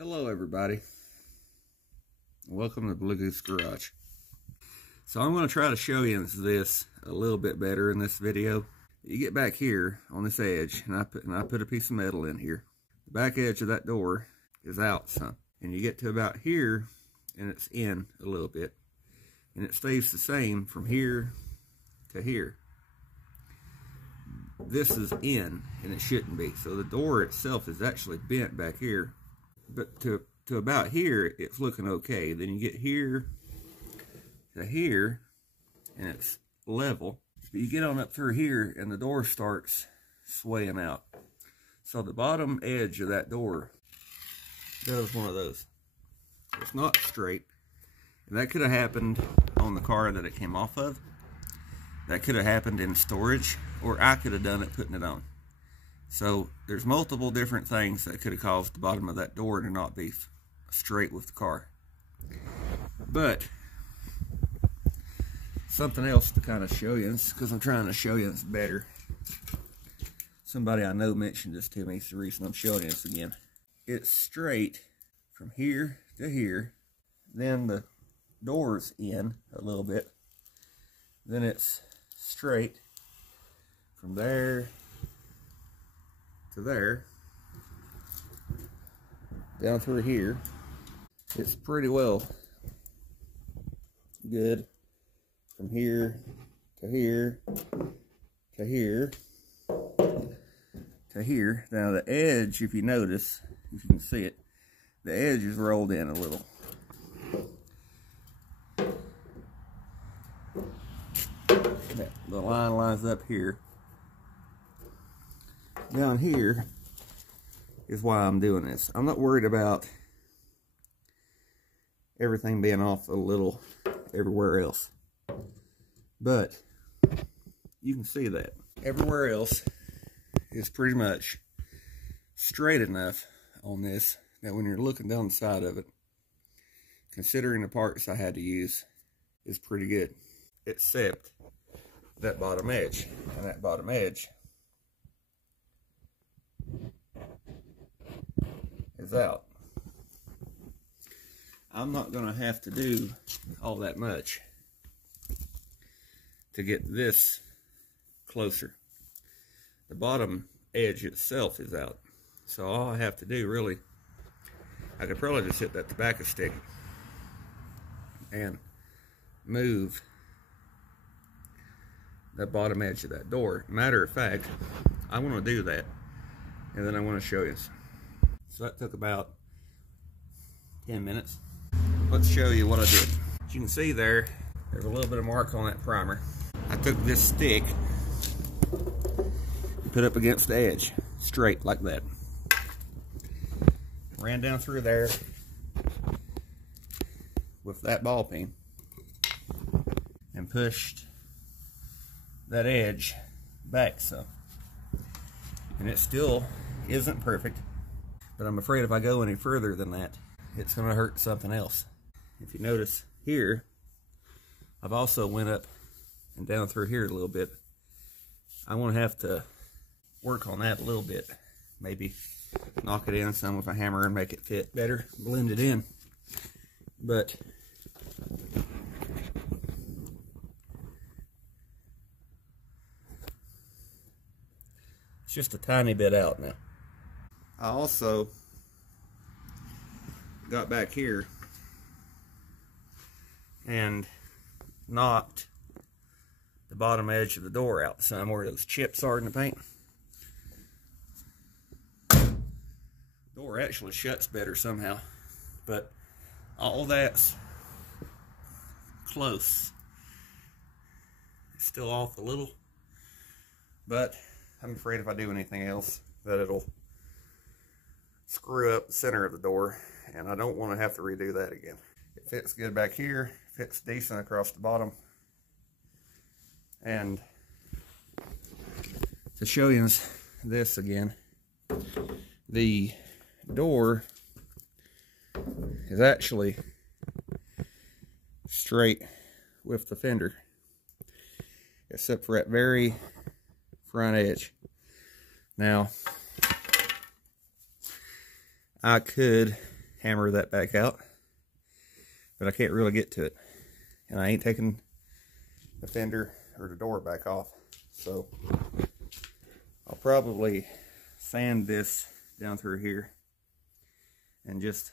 Hello everybody, welcome to Blue Goose Garage. So I'm going to try to show you this a little bit better in this video. You get back here on this edge, and I put a piece of metal in here. The back edge of that door is out some, and you get to about here and it's in a little bit, and it stays the same from here to here. This is in, and it shouldn't be. So the door itself is actually bent back here. But to about here, it's looking okay. Then you get here to here, and it's level. But you get on up through here, and the door starts swaying out. So the bottom edge of that door does one of those. It's not straight. And that could have happened on the car that it came off of. That could have happened in storage, or I could have done it putting it on. So there's multiple different things that could have caused the bottom of that door to not be straight with the car. But something else to kind of show you, because I'm trying to show you this better. Somebody I know mentioned this to me, it's the reason I'm showing you this again. It's straight from here to here, then the door's in a little bit, then it's straight from there to there, down through here. It's pretty well good from here to here to here to here. Now the edge, if you notice, if you can see it, the edge is rolled in a little. The line lines up here. Down here is why I'm doing this. I'm not worried about everything being off a little everywhere else. But you can see that everywhere else is pretty much straight enough on this that when you're looking down the side of it, considering the parts I had to use, is pretty good. Except that bottom edge. And that bottom edge is out. I'm not going to have to do all that much to get this closer. The bottom edge itself is out. So all I have to do really, I could probably just hit that tobacco stick and move that bottom edge of that door. Matter of fact, I want to do that, and then I want to show you. So that took about 10 minutes. Let's show you what I did. As you can see there's a little bit of mark on that primer. I took this stick and put it up against the edge, straight like that. Ran down through there with that ball peen and pushed that edge back some. And it still isn't perfect, but I'm afraid if I go any further than that, it's going to hurt something else. If you notice here, I've also went up and down through here a little bit. I want to have to work on that a little bit. Maybe knock it in some with a hammer and make it fit better, blend it in. But it's just a tiny bit out now. I also got back here and knocked the bottom edge of the door out some where those chips are in the paint. Door actually shuts better somehow, but all that's close. It's still off a little, but I'm afraid if I do anything else that it'll screw up the center of the door, and I don't want to have to redo that again. It fits good back here, fits decent across the bottom. And to show you this again, the door is actually straight with the fender, except for that very front edge. Now, I could hammer that back out, but I can't really get to it. And I ain't taking the fender or the door back off. So I'll probably sand this down through here and just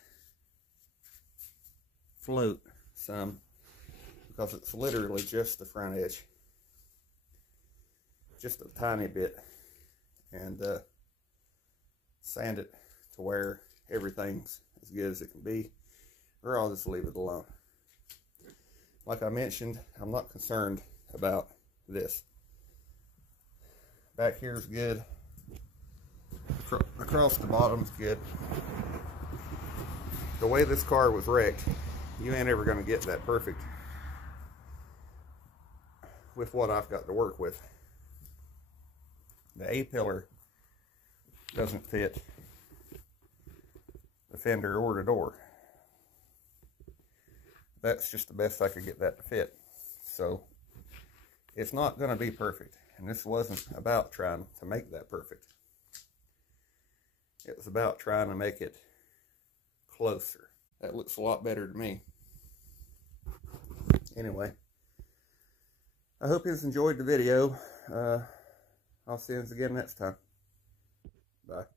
float some, because it's literally just the front edge, just a tiny bit, and sand it to where everything's as good as it can be, or I'll just leave it alone. Like I mentioned, I'm not concerned about this. Back here is good. Across the bottom's good. The way this car was wrecked, you ain't ever going to get that perfect with what I've got to work with. The A-pillar doesn't fit the fender or the door. That's just the best I could get that to fit. So it's not going to be perfect, and this wasn't about trying to make that perfect. It was about trying to make it closer. That looks a lot better to me. Anyway, I hope you enjoyed the video. I'll see you again next time. Bye.